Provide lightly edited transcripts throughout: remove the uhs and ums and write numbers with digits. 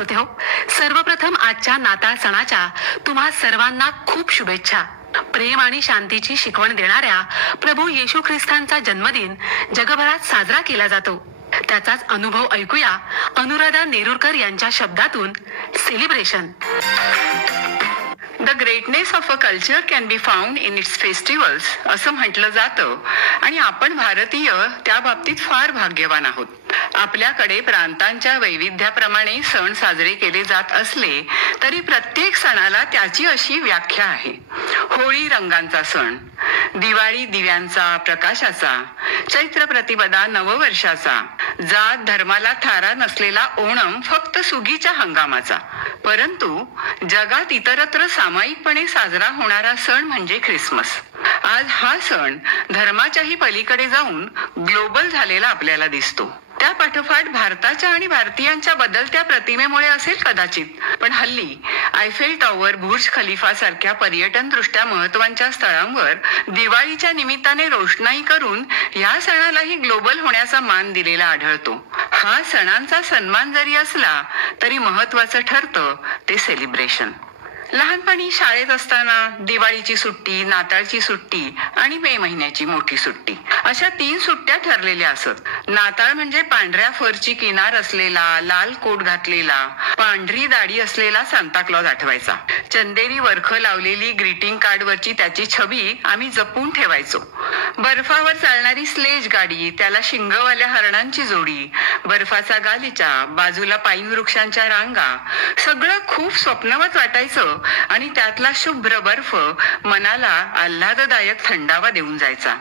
श्रोते हो, सर्वप्रथम आजच्या नाताळ सणाच्या तुम्हा सर्वांना खूप शुभेच्छा. प्रेम आणि शांतीची शिकवण देणाऱ्या प्रभू येशू ख्रिस्तांचा जन्मदिन जगभरात साजरा केला जातो. त्याचाच अनुभव ऐकूया अनुराधा नेरुरकर यांच्या शब्दातून. Celebration. The greatness of a culture can be found in its festivals असं म्हटलं जातं आणि आपण भारतीय त्या बाबतीत फार भाग्यवान आहोत. आपल्याकडे प्रांतांच्या वैविध्याप्रमाणे सण साजरे केले जात असले तरी प्रत्येक सणाला त्याची अशी व्याख्या आहे. होळी रंगांचा सण, दिवाळी दिव्यांचा प्रकाशाचा, चैत्र प्रतिपदा नववर्षाचा, जात धर्माला थारा नसलेला ओणम फक्त सुगीच्या हंगामाचा. परंतु जगात इतरत्र सामायिकपणे साजरा होणारा सण म्हणजे ख्रिसमस. आज हा सण धर्माच्याही पलीकडे जाऊन ग्लोबल झालेला आपल्याला दिसतो. त्या पाठोपाठ भारताच्या आणि भारतीयांच्या बदलत्या प्रतिमेमुळे असेल कदाचित, पण हल्ली आयफेल टॉवर, बुर्ज खलिफा सारख्या पर्यटन दृष्ट्या महत्वाच्या स्थळांवर दिवाळीच्या निमित्ताने रोषणाई करून या सणालाही ग्लोबल होण्याचा मान दिलेला आढळतो. हा सणांचा सन्मान जरी असला तरी महत्वाचं ठरतं ते सेलिब्रेशन. लहानपणी शाळेत असताना दिवाळीची सुट्टी, नाताळची सुट्टी आणि मे महिन्याची मोठी सुट्टी अशा 3 सुट्ट्या ठरलेल्या असत. नाताळ म्हणजे पांढऱ्या फरची किनार असलेला, लाल कोट घातलेला, पांढरी दाढी असलेला सांताक्लॉज आठवायचा. चंदेरी वरख लावलेली ग्रीटिंग कार्डवरची त्याची छबी आम्ही जपून ठेवायचो. बर्फावर चालणारी स्लेज गाडी, त्याला शिंगवाल्या हरणांची जोडी, बर्फाचा गालिचा, बाजूला पाईन वृक्षांच्या रांगा, सगळं खूप स्वप्नवत वाटायचं आणि त्यातला शुभ्र बर्फ मनाला आल्हाददायक थंडावा देऊन जायचा.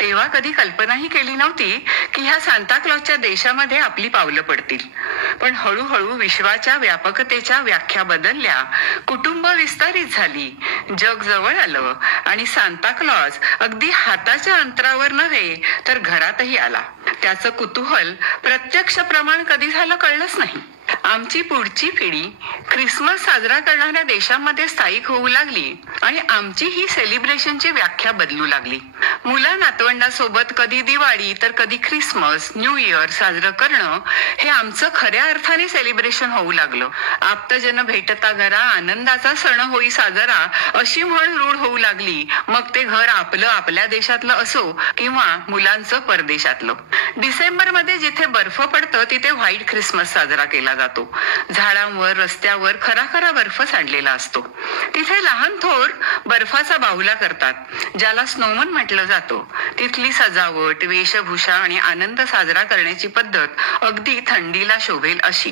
तेव्हा कधी कल्पनाही केली नव्हती की ह्या सांताक्लॉजच्या देशामध्ये आपली पावलं पडतील. पण हळूहळू विश्वाच्या व्यापकतेच्या व्याख्या बदलल्या, कुटुंब विस्तारित झाली, जग जवळ आलं आणि सांताक्लॉज अगदी हाताच्या अंतरावर नव्हे तर घरातही आला. त्याचं कुतूहल प्रत्यक्ष प्रमाण कधी झालं कळलंच नाही. आमची पुढची पिढी ख्रिसमस साजरा करणाऱ्या देशांमध्ये स्थायिक होऊ लागली आणि आमची ही सेलिब्रेशनची व्याख्या बदलू लागली. मुला नातवंडासोबत कधी दिवाळी तर कधी ख्रिसमस, न्यू इयर साजरं करणं हे आमचं खऱ्या अर्थाने सेलिब्रेशन होऊ लागलं. आप्तजन भेटता घरा, आनंदाचा सण होई साजरा अशी म्हण रूढ होऊ लागली. मग ते घर आपलं, आपल्या देशातलं असो किंवा मुलांचं परदेशातलं. डिसेंबरमध्ये जिथे बर्फ पडतं तिथे व्हाईट ख्रिसमस साजरा केला जातो. झाडांवर, रस्त्यावर खरा खरा बर्फ सांडलेला असतो. तिथे लहान थोर बर्फाचा बाहुला करतात, ज्याला स्नोमन म्हटलं जातं. तिथली सजावट, वेशभूषा आणि आनंद साजरा करण्याची पद्धत अगदी थंडीला शोभेल अशी.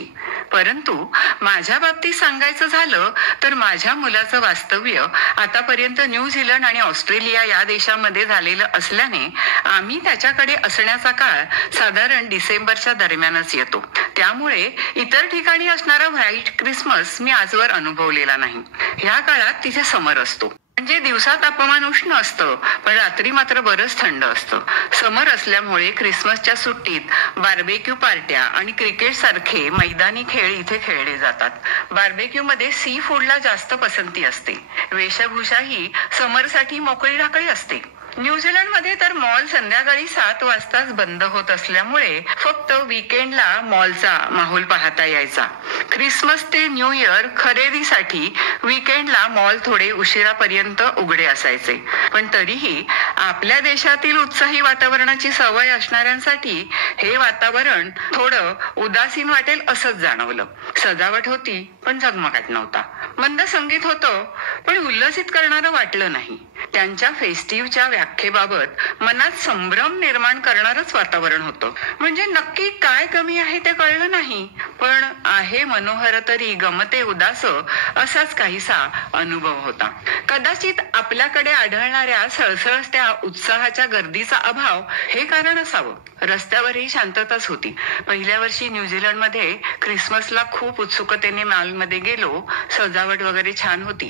परंतु माझ्या बाबतीत सांगायचं झालं तर माझ्या मुलाचं वास्तव्य आतापर्यंत न्यूझीलंड आणि ऑस्ट्रेलिया या देशामध्ये झालेलं असल्याने आम्ही त्याच्याकडे असण्याचा काळ साधारण डिसेंबरच्या दरम्यानच येतो. त्यामुळे इतर ठिकाणी असणारा व्हाईट ख्रिसमस मी आजवर अनुभवलेला नाही. ह्या काळात तिथे समर असतो, म्हणजे दिवसात तापमान उष्ण असतं पण रात्री मात्र बरंच थंड असतं. समर असल्यामुळे ख्रिसमसच्या सुट्टीत बार्बेक्यू पार्ट्या आणि क्रिकेट सारखे मैदानी खेळ इथे खेळले जातात. बार्बेक्यू मध्ये सी फूडला जास्त पसंती असते. वेशभूषाही समरसाठी मोकळी ढाकळी असते. न्यूझीलंड मध्ये तर मॉल संध्याकाळी 7 वाजताच बंद होत असल्यामुळे फक्त वीकेंडला मॉलचा माहोल पाहता यायचा. ख्रिसमस ते न्यू इयर खरेदीसाठी वीकेंडला मॉल थोडे उशिरापर्यंत उघडे असायचे. पण तरीही आपल्या देशातील उत्साही वातावरणाची सवय असणाऱ्यांसाठी हे वातावरण थोडं उदासीन वाटेल असंच जाणवलं. सजावट होती पण झगमगाट नव्हता. मंद संगीत होतं पण उल्लसित करणारं वाटलं नाही. त्यांच्या फेस्टिव्हच्या व्याख्येबाबत मनात संभ्रम निर्माण करणारच वातावरण होतं. म्हणजे नक्की काय कमी आहे ते कळलं नाही, पण आहे मनोहर तरी गमते उदास असाच काहीसा अनुभव होता. कदाचित आपल्याकडे आढळणाऱ्या सळसळत्या उत्साहाच्या गर्दीचा अभाव हे कारण असावं. रस्त्यावरही शांतताच होती. पहिल्या वर्षी न्यूझीलंडमध्ये ख्रिसमसला खूप उत्सुकतेने मॉलमध्ये गेलो. सजावट वगैरे छान होती.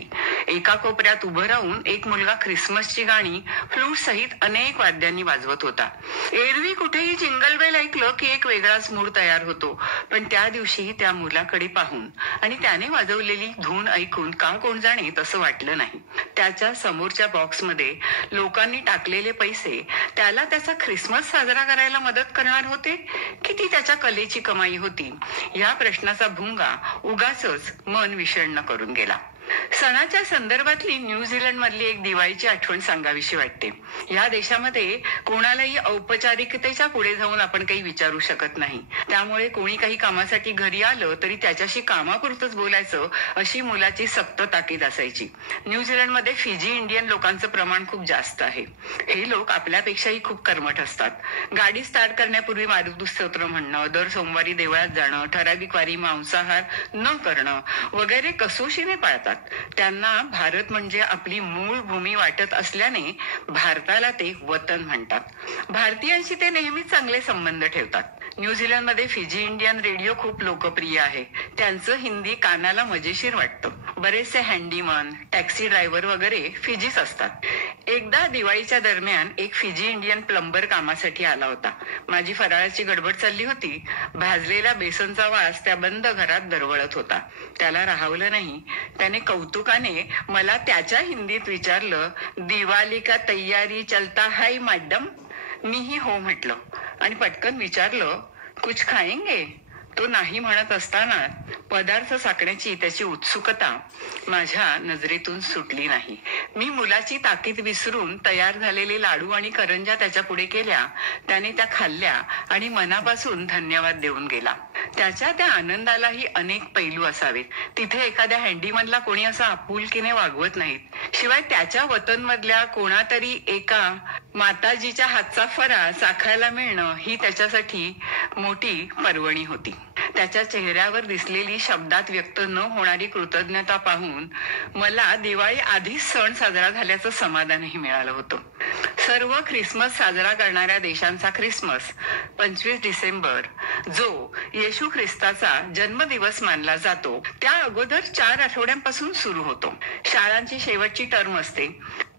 एका कोपऱ्यात उभं राहून एक मुलगा ख्रिसमसची गाणी फ्लूट सहित अनेक वाद्यांनी वाजवत होता. एरवी कुठेही जिंगल बेल ऐकलं की एक वेगळाच मूड तयार होतो, पण त्या दिवशी त्या मुलाकडे पाहून आणि त्याने वाजवलेली धून ऐकून का कोण जाणे तसं वाटलं नाही. त्याच्या समोरच्या बॉक्समध्ये लोकांनी टाकलेले पैसे त्याला त्याचा ख्रिसमस साजरा करायला मदत करणार होते की ती त्याच्या कलेची कमाई होती, या प्रश्नाचा भुंगा उगाचच मन विषण्ण करून गेला. सणाच्या संदर्भातली न्यूझीलंड मधली एक दिवाळीची आठवण सांगावीशी वाटते. या देशामध्ये कोणालाही औपचारिकतेच्या पुढे जाऊन आपण काही विचारू शकत नाही. त्यामुळे कोणी काही कामासाठी घरी आलं तरी त्याच्याशी कामापुरतच बोलायचं अशी मुलाची सक्त ताकीद असायची. न्यूझीलंडमध्ये फिजी इंडियन लोकांचं प्रमाण खूप जास्त आहे. हे लोक आपल्यापेक्षाही खूप कर्मठ असतात. गाडी स्टार्ट करण्यापूर्वी मारुतीस्तोत्र म्हणणं, दर सोमवारी देवळात जाणं, ठराविक वारी मांसाहार न करणं वगैरे कसोशीने पाळतात. त्यांना भारत म्हणजे आपली मूळ भूमी वाटत असल्याने भारताला ते वतन म्हणतात. भारतीयांशी ते नेहमीच चांगले संबंध ठेवतात. न्यूझीलंडमध्ये फिजी इंडियन रेडिओ खूप लोकप्रिय आहे. त्यांचं हिंदी कानाला मजेशीर वाटतं. बरेचसे हँडीमन, टॅक्सी ड्रायव्हर वगैरे फिजीच असतात. एकदा दिवाळीच्या दरम्यान एक फिजी इंडियन प्लंबर कामासाठी आला होता. माझी फराळाची गडबड चालली होती. भाजलेला बेसनचा वास त्या बंद घरात दरवळत होता. त्याला राहावलं नाही. त्याने कौतुकाने मला त्याच्या हिंदीत विचारलं, दिवाळी का तयारी चलता है मॅडम? मीही हो म्हटलं आणि पटकन विचारलं, कुछ खाएंगे? तो नाही म्हणत असताना पदार्थ चाखण्याची त्याची उत्सुकता माझ्या नजरेतून सुटली नाही. मी मुलाची ताकीद विसरून तयार झालेले लाडू आणि करंज्या त्याच्या पुढे केल्या. त्याने त्या खाल्ल्या आणि मनापासून धन्यवाद देऊन गेला. त्याच्या त्या आनंदालाही अनेक पैलू असावेत. तिथे एखाद्या हँडीमनला कोणी असं आपुलकीने वागवत नाहीत. शिवाय त्याच्या वतनमधल्या कोणातरी एका माताजीच्या हातचा फराळ चाखायला मिळणं ही त्याच्यासाठी मोठी पर्वणी होती. त्याच्या चेहऱ्यावर दिसलेली शब्दात व्यक्त न होणारी कृतज्ञता पाहून मला दिवाळी आधीच सण साजरा झाल्याचं समाधानही मिळालं होतं. सर्व ख्रिसमस साजरा करणाऱ्या देशांचा ख्रिसमस 25 डिसेंबर, जो येशू ख्रिस्ताचा जन्मदिवस मानला जातो, त्या अगोदर 4 आठवड्यांपासून सुरू होतो. शाळांची शेवटची टर्म असते.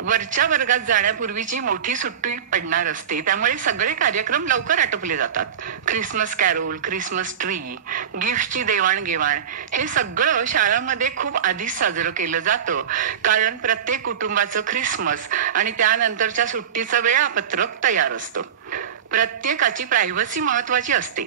वरच्या वर्गात जाण्यापूर्वीची मोठी सुट्टी पडणार असते. त्यामुळे सगळे कार्यक्रम लवकर आटोपले जातात. ख्रिसमस कॅरोल, ख्रिसमस ट्री, गिफ्टची देवाणघेवाण हे सगळं शाळांमध्ये खूप आधीच साजरं केलं जातं. कारण प्रत्येक कुटुंबाचं ख्रिसमस आणि त्यानंतरच्या सुट्टीचं वेळापत्रक तयार असतं. प्रत्येकाची प्रायव्हसी महत्वाची असते.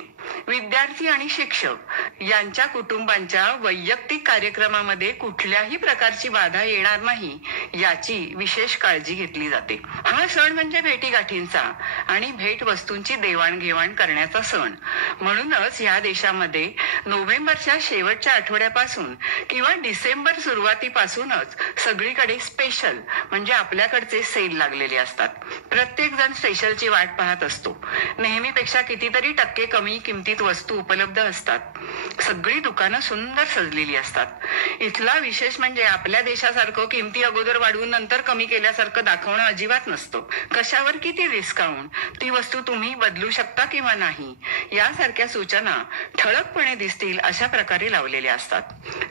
विद्यार्थी आणि शिक्षक यांच्या कुटुंबांच्या वैयक्तिक कार्यक्रमामध्ये कुठल्याही प्रकारची बाधा येणार नाही याची विशेष काळजी घेतली जाते. हा सण म्हणजे भेटीगाठींचा आणि भेट वस्तूंची देवाणघेवाण करण्याचा सण. म्हणूनच या देशामध्ये नोव्हेंबरच्या शेवटच्या आठवड्यापासून किंवा डिसेंबर सुरुवातीपासूनच सगळीकडे स्पेशल म्हणजे आपल्याकडचे सेल लागलेले असतात. प्रत्येक जण स्पेशलची वाट पाहत असतो. नेहमीपेक्षा कितीतरी टक्के कमी किमतीत वस्तू उपलब्ध असतात. सगळी दुकानं सुंदर सजलेली असतात. इथला विशेष म्हणजे आपल्या देशासारखं किमती अगोदर वाढवून नंतर कमी केल्यासारखं दाखवणं अजिबात नसतं. कशावर किती डिस्काउंट, ती वस्तू तुम्ही बदलू शकता किंवा नाही, यासारख्या सूचना ठळकपणे दिसतील अशा प्रकारे लावलेल्या असतात.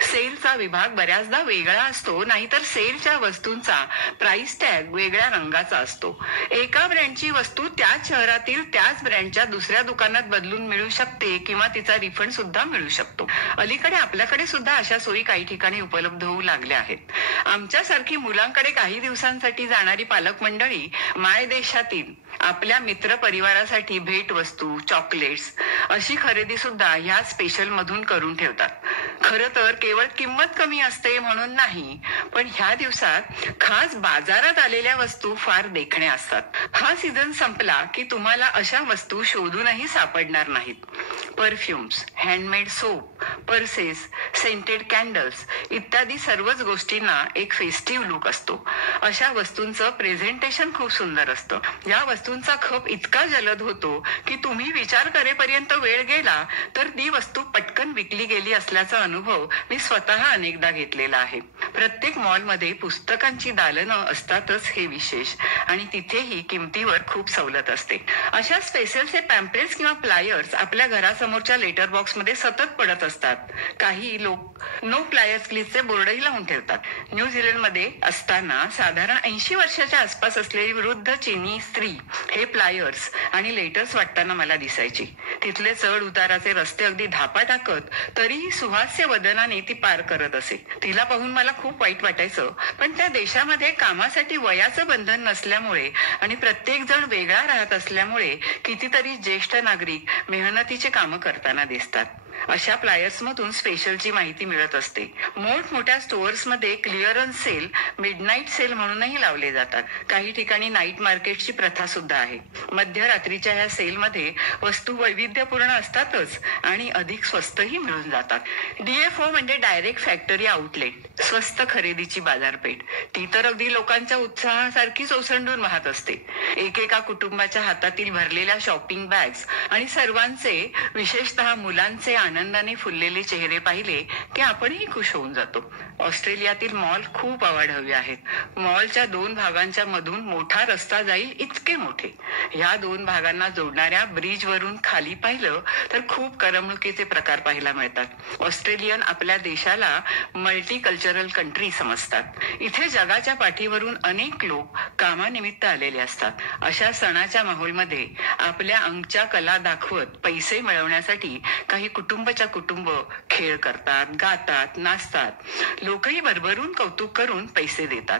सेलचा विभाग बऱ्याचदा वेगळा असतो, नाहीतर सेलच्या वस्तूंचा प्राइस टॅग वेगळ्या रंगाचा असतो. एका ब्रँडची वस्तू त्याच शहरातील त्याच ब्रँडच्या दुसऱ्या दुकानात बदलून मिळू शकते किंवा तिचा रिफंड सुद्धा मिळू शकतो. अलीकडे आपल्याकडे सुद्धा अशा सोयी काही ठिकाणी उपलब्ध होऊ लागल्या आहेत. आमच्यासारखी मुलांकडे काही दिवसांसाठी जाणारी पालक मंडळी मायदेशातील आपल्या मित्र परिवारासाठी भेट वस्तू, चॉकलेट्स अशी खरेदी सुद्धा ह्या स्पेशल मधून करून ठेवतात. खरं तर केवळ किंमत कमी असते म्हणून नाही, पण ह्या दिवसात खास बाजारात आलेल्या वस्तू फार देखण्या असतात. हा सीझन संपला की तुम्हाला अशा वस्तू शोधूनही सापडणार नाहीत. Perfumes, handmade soap, purses, scented candles इत्यादी सर्वच गोष्टींना एक फेस्टिव्ह लुक असतो. अशा वस्तूंचं प्रेझेंटेशन खूप सुंदर असतं. या वस्तूंचा खप इतका जलद होतो की तुम्ही विचार करेपर्यंत वेळ गेला तर ती वस्तू पटकन विकली गेली असल्याचा अनुभव मी स्वतः अनेकदा घेतलेला आहे. प्रत्येक मॉलमध्ये पुस्तकांची दालनं असतातच हे विशेष, आणि तिथेही किमतीवर खूप सवलत असते. अशा स्पेशलचे पॅम्पलेट्स किंवा फ्लायर्स आपल्या घरासमोरच्या लेटर बॉक्स मध्ये सतत पडत असतात. काही लोक नो फ्लायर्स प्लीजचे बोर्डही लावून ठेवतात. न्यूझीलंडमध्ये असताना साधारण 80 वर्षाच्या आसपास असलेली वृद्ध चीनी स्त्री हे फ्लायर्स आणि लेटर्स वाटताना मला दिसायची. तिथले चढ उताराचे रस्ते अगदी धापा टाकत तरीही सुहास्य वदनाने ती पार करत असे. तिला पाहून मला खूप वाईट वाटायचं, पण त्या देशामध्ये कामासाठी वयाचं बंधन नसल्यामुळे आणि प्रत्येक जण वेगळा राहत असल्यामुळे कितीतरी ज्येष्ठ नागरिक मेहनतीचे कामं करताना दिसतात. अशा फ्लायर्स मधून स्पेशलची माहिती मिळत असते. मोठमोठ्या स्टोअर्स मध्ये क्लिअरन्स सेल, मिडनाईट सेल म्हणूनही लावले जातात. काही ठिकाणी नाईट मार्केटची प्रथा सुद्धा आहे. मध्यरात्रीच्या ह्या सेलमध्ये वस्तू वैविध्यपूर्ण असतातच आणि अधिक स्वस्तही मिळून जातात. DFO म्हणजे डायरेक्ट फॅक्टरी आउटलेट, स्वस्त खरेदीची बाजारपेठ. ती तर अगदी लोकांच्या उत्साहासारखीच ओसंडून वाहत असते. एकेका कुटुंबाच्या हातातील भरलेल्या शॉपिंग बॅग्स आणि सर्वांचे, विशेषतः मुलांचे आनंदाने फुललेले चेहरे पाहिले की आपणही खुश होऊन जातो. ऑस्ट्रेलियातील मॉल खूप अवाढव्य आहेत. मॉलच्या 2 भागांच्या मधून मोठा रस्ता जाईल इतके मोठे. ह्या 2 भागांना जोडणाऱ्या ब्रिज वरून खाली पाहिलं तर खूप करमणुकीचे प्रकार पाहायला मिळतात. ऑस्ट्रेलियन आपल्या देशाला मल्टीकल्चरल कंट्री समजतात. इथे जगाच्या पाठीवरून अनेक लोक कामानिमित्त आलेले असतात. अशा सणाच्या माहोलमध्ये आपल्या अंगच्या कला दाखवत पैसे मिळवण्यासाठी काही कुटुंबाच्या कुटुंब खेळ करतात, गातात, नाचतात. लोकही भरभरून कौतुक करून पैसे देतात.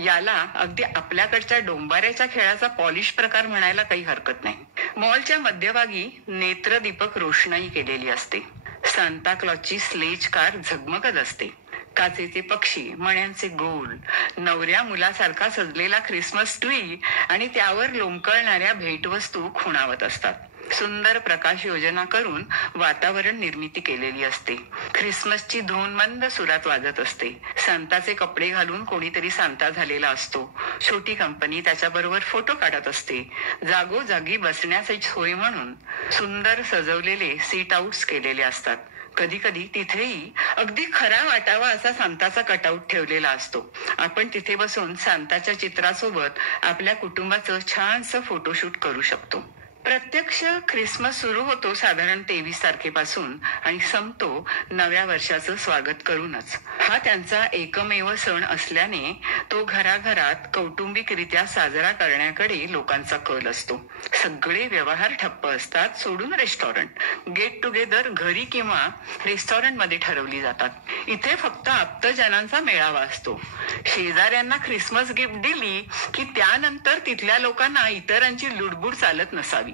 याला अगदी आपल्याकडच्या डोंबाऱ्याच्या खेळाचा पॉलिश प्रकार म्हणायला काही हरकत नाही. मॉलच्या मध्यभागी नेत्रदीपक रोषणाई केलेली असते. सांता क्लॉजची स्लेज कार झगमगत असते. काचेचे पक्षी, मण्यांचे गोल, नवऱ्या मुलासारखा सजलेला ख्रिसमस ट्री आणि त्यावर लोंबकळणाऱ्या भेटवस्तू खुणावत असतात. सुंदर प्रकाश योजना करून वातावरण निर्मिती केलेली असते. ख्रिसमसची धून मंद सुरात वाजत असते. सांताचे कपडे घालून कोणीतरी सांता झालेला असतो. छोटी कंपनी त्याच्याबरोबर फोटो काढत असते. जागोजागी बसण्याची सोय म्हणून सुंदर सजवलेले सीट आउट्स केलेले असतात. कधी कधी तिथेही अगदी खरा वाटावा असा सांताचा कटआउट ठेवलेला असतो. आपण तिथे बसून सांताच्या चित्रासोबत आपल्या कुटुंबाचं छानसं फोटोशूट करू शकतो. प्रत्यक्ष ख्रिसमस सुरू होतो साधारण 23 तारखेपासून आणि संपतो नव्या वर्षाचं स्वागत करूनच. हा त्यांचा एकमेव सण असल्याने तो घराघरात कौटुंबिकरित्या साजरा करण्याकडे लोकांचा कल असतो. सगळे व्यवहार ठप्प असतात सोडून रेस्टॉरंट. गेट टुगेदर घरी किंवा रेस्टॉरंटमध्ये ठरवली जातात. इथे फक्त आप्तजनांचा मेळावा असतो. शेजाऱ्यांना ख्रिसमस गिफ्ट दिली की त्यानंतर तिथल्या लोकांना इतरांची लुडबुड चालत नसावी.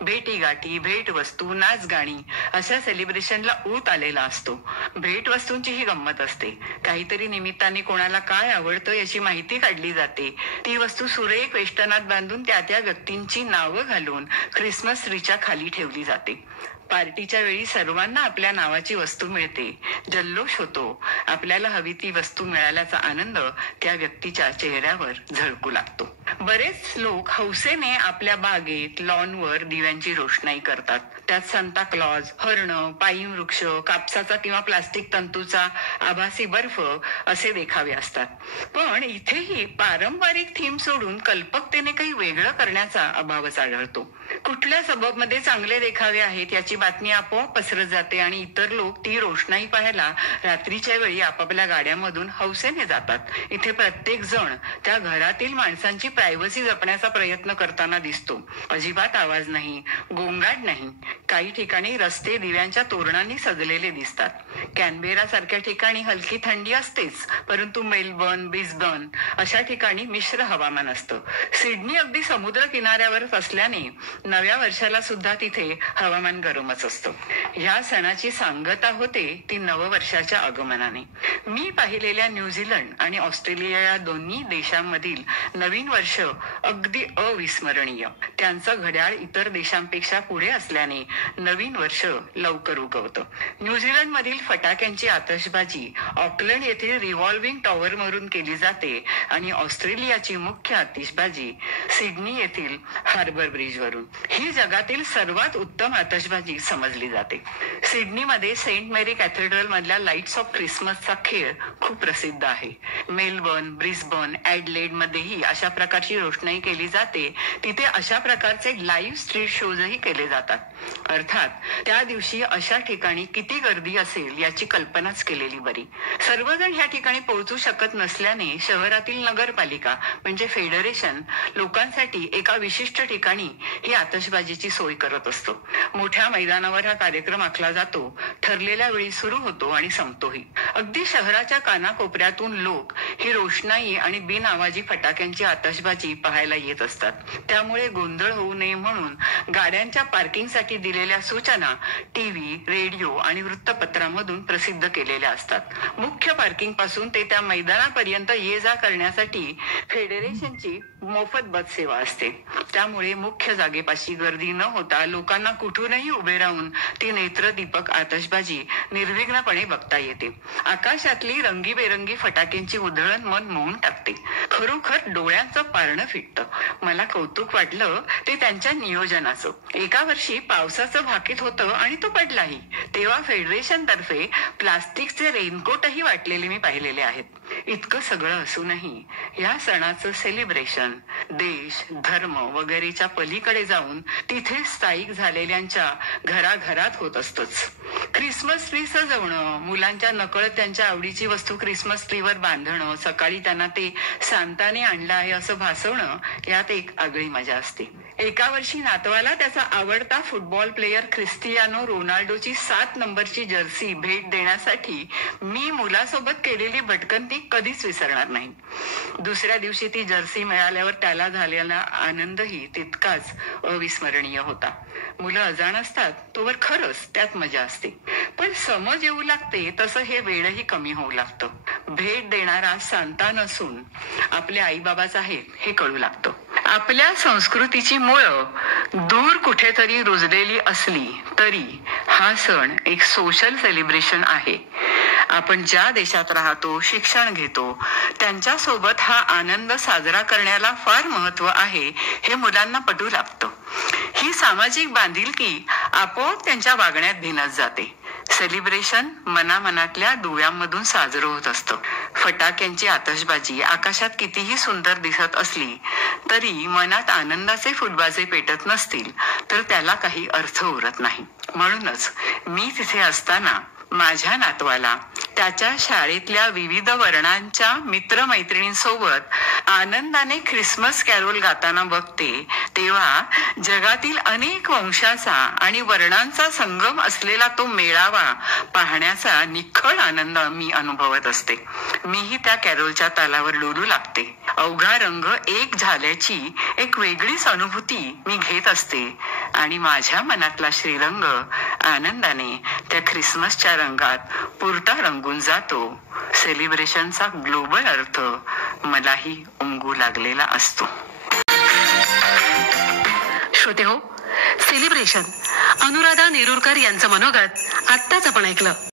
भेटीगाठी, भेटवस्तू, नाचगाणी अशा सेलिब्रेशनला ऊत आलेला असतो. भेटवस्तूंची ही गंमत असते. काहीतरी निमित्ताने कोणाला काय आवडतं याची माहिती काढली जाते. ती वस्तू सुरेख वेष्टनात बांधून त्या व्यक्तींची नावं घालून ख्रिसमस ट्रीच्या खाली ठेवली जाते. पार्टीच्या वेळी सर्वांना आपल्या नावाची वस्तू मिळते. जल्लोष होतो. आपल्याला हवी ती वस्तू मिळाल्याचा आनंद त्या व्यक्तीच्या चेहऱ्यावर झळकू लागतो. बरेच लोक हौसेने आपल्या बागेत, लॉनवर दिव्यांची रोषणाई करतात. त्यात सांता क्लॉज, हरण, पाईन वृक्ष, कापसाचा किंवा प्लास्टिक तंतूचा आभासी बर्फ असे देखावे असतात. पण इथेही पारंपरिक थीम सोडून कल्पकतेने काही वेगळं करण्याचा अभावच आढळतो. कुठल्या सबबमध्ये चांगले देखावे आहेत याची बातमी आपोआप पसरत जाते आणि इतर लोक ती रोषणाई पाहायला रात्रीच्या वेळी आपापल्या गाड्यांमधून हौसेने जातात. इथे प्रत्येक जण त्या घरातील माणसांची प्रायव्हसी जपण्याचा प्रयत्न करताना दिसतो. अजिबात आवाज नाही, गोंगाट नाही. काही ठिकाणी रस्ते दिव्यांच्या तोरणांनी सजलेले दिसतात. कॅनबेरा सारख्या ठिकाणी हलकी थंडी असतेच, परंतु मेलबर्न, ब्रिस्बन अशा ठिकाणी मिश्र हवामान असतं. सिडनी अगदी समुद्र किनाऱ्यावरच असल्याने नव्या वर्षाला सुद्धा तिथे हवामान गरमच असतं. ह्या सणाची सांगता होते ती नववर्षाच्या आगमनाने. मी पाहिलेल्या न्यूझीलंड आणि ऑस्ट्रेलिया या दोन्ही देशांमधील नवीन वर्ष अगदी अविस्मरणीय. त्यांचं घड्याळ इतर देशांपेक्षा पुढे असल्याने नवीन वर्ष लवकर उगवतं. न्यूझीलंड मधील फटाक्यांची आतषबाजी ऑकलंड येथील रिव्हॉल्विंग टॉवर वरून केली जाते आणि ऑस्ट्रेलियाची मुख्य आतिषबाजी सिडनी येथील हार्बर ब्रिज वरून. ही जगातील सर्वात उत्तम आतषबाजी समजली जाते. सिडनीमध्ये सेंट मेरी कॅथेड्रल मधल्या लाईट्स ऑफ ख्रिसमसचा खेळ खूप प्रसिद्ध आहे. मेलबर्न, ब्रिस्बन, ॲडलेड मध्येही अशा प्रकारची रोषणाई केली जाते. तिथे अशा प्रकारचे लाईव्ह स्ट्रीट शोजही केले जातात. अर्थात त्या दिवशी अशा ठिकाणी किती गर्दी असेल याची कल्पनाच केलेली बरी. सर्वजण ह्या ठिकाणी पोहोचू शकत नसल्याने शहरातील नगरपालिका म्हणजे फेडरेशन लोकांसाठी एका विशिष्ट ठिकाणी ही आतषबाजीची सोय करत असतो. मोठ्या मैदानावर हा कार्यक्रम आखला जातो. ठरलेल्या वेळी सुरू होतो आणि संपतोही. अगदी शहराच्या कानाकोपऱ्यातून लोक ही रोषणाई आणि बिनआवाजी फटाक्यांची आतषबाजी पाहायला येत असतात. त्यामुळे गोंधळ होऊ नये म्हणून गाड्यांच्या पार्किंगसाठी दिलेल्या सूचना टीव्ही, रेडिओ आणि वृत्तपत्रामधून प्रसिद्ध केलेल्या असतात. मुख्य पार्किंग पासून ते त्या मैदानापर्यंत ये जा करण्यासाठी फेडरेशनची मोफत बस सेवा असते. त्यामुळे मुख्य जागेपाशी गर्दी न होता लोकांना कुठूनही उभे राहून ती नेत्रदीपक आतषबाजी निर्विघ्नपणे बघता येते. आकाशातली रंगीबेरंगी फटाक्यांची उधळण मन मोहून टाकते. खरोखर डोळ्यांचं पारणं फिटतं. मला कौतुक वाटलं ते त्यांच्या नियोजनाचं. एका वर्षी पावसाचं भाकीत होतं आणि तो पडलाही. तेव्हा फेडरेशन तर्फे प्लास्टिकचे रेनकोटही वाटलेले मी पाहिलेले आहेत. इतकं सगळं असूनही या सणाचं सेलिब्रेशन देश, धर्म वगैरेच्या पलीकडे जाऊन तिथे स्थायिक झालेल्यांच्या घराघरात होत असतंच. ख्रिसमस ट्री सजवणं, मुलांच्या नकळत त्यांच्या आवडीची वस्तू ख्रिसमस ट्रीवर बांधणं, सकाळी त्यांना ते सांताने आणलं आहे असं भासवणं, यात एक आगळी मजा असते. एका वर्षी नातवाला त्याचा आवडता फुटबॉल प्लेयर क्रिस्टियानो रोनाल्डोची 7 नंबरची जर्सी भेट देण्यासाठी मी मुलासोबत केलेली भटकंती कधीच विसरणार नाही. दुसऱ्या दिवशी ती जर्सी मिळाल्यावर त्याला झालेला आनंदही तितकाच अविस्मरणीय होता. मुलं अजाण असतात तोवर खरंच त्यात मजा असते. पण समज येऊ लागते तसं हे वेळही कमी होऊ लागतं. भेट देणारा सांता नसून आपल्या आईबाबाच आहेत हे कळू लागतं. आपल्या संस्कृतीची मुळं दूर कुठेतरी रुजलेली असली तरी हा सण एक सोशल सेलिब्रेशन आहे. आपण ज्या देशात राहतो, शिक्षण घेतो, त्यांच्यासोबत हा आनंद साजरा करण्याला फार महत्व आहे हे मुलांना पटू लागतं. ही सामाजिक बांधिलकी आपोआप त्यांच्या वागण्यात भिनत जाते. सेलिब्रेशन मनामनातल्या दुव्यांमधून साजरं होत असतं. फटाक्यांची आतषबाजी आकाशात कितीही सुंदर दिसत असली तरी मनात आनंदाचे फुटबाजे पेटत नसतील तर त्याला काही अर्थ उरत नाही. म्हणूनच मी तिथे असताना माझ्या नातवाला त्याच्या शाळेतल्या विविध वर्णांच्या मित्रमैत्रिणींसोबत आनंदाने ख्रिसमस कॅरोल गाताना बघते तेव्हा जगातील अनेक वंशाचा आणि वर्णांचा संगम असलेला तो मेळावा पाहण्याचा निखळ आनंद मी अनुभवत असते. मीही त्या कॅरोलच्या तालावर डोलू लागते. अवघा रंग एक झाल्याची एक वेगळीच अनुभूती मी घेत असते आणि माझ्या मनातला श्रीरंग आनंदाने त्या ख्रिसमसच्या रंगात पुरता रंगून जातो. सेलिब्रेशनचा ग्लोबल अर्थ मलाही उमगू लागलेला असतो. श्रोते हो, सेलिब्रेशन अनुराधा नेरुरकर यांचं मनोगत आत्ताच आपण ऐकलं.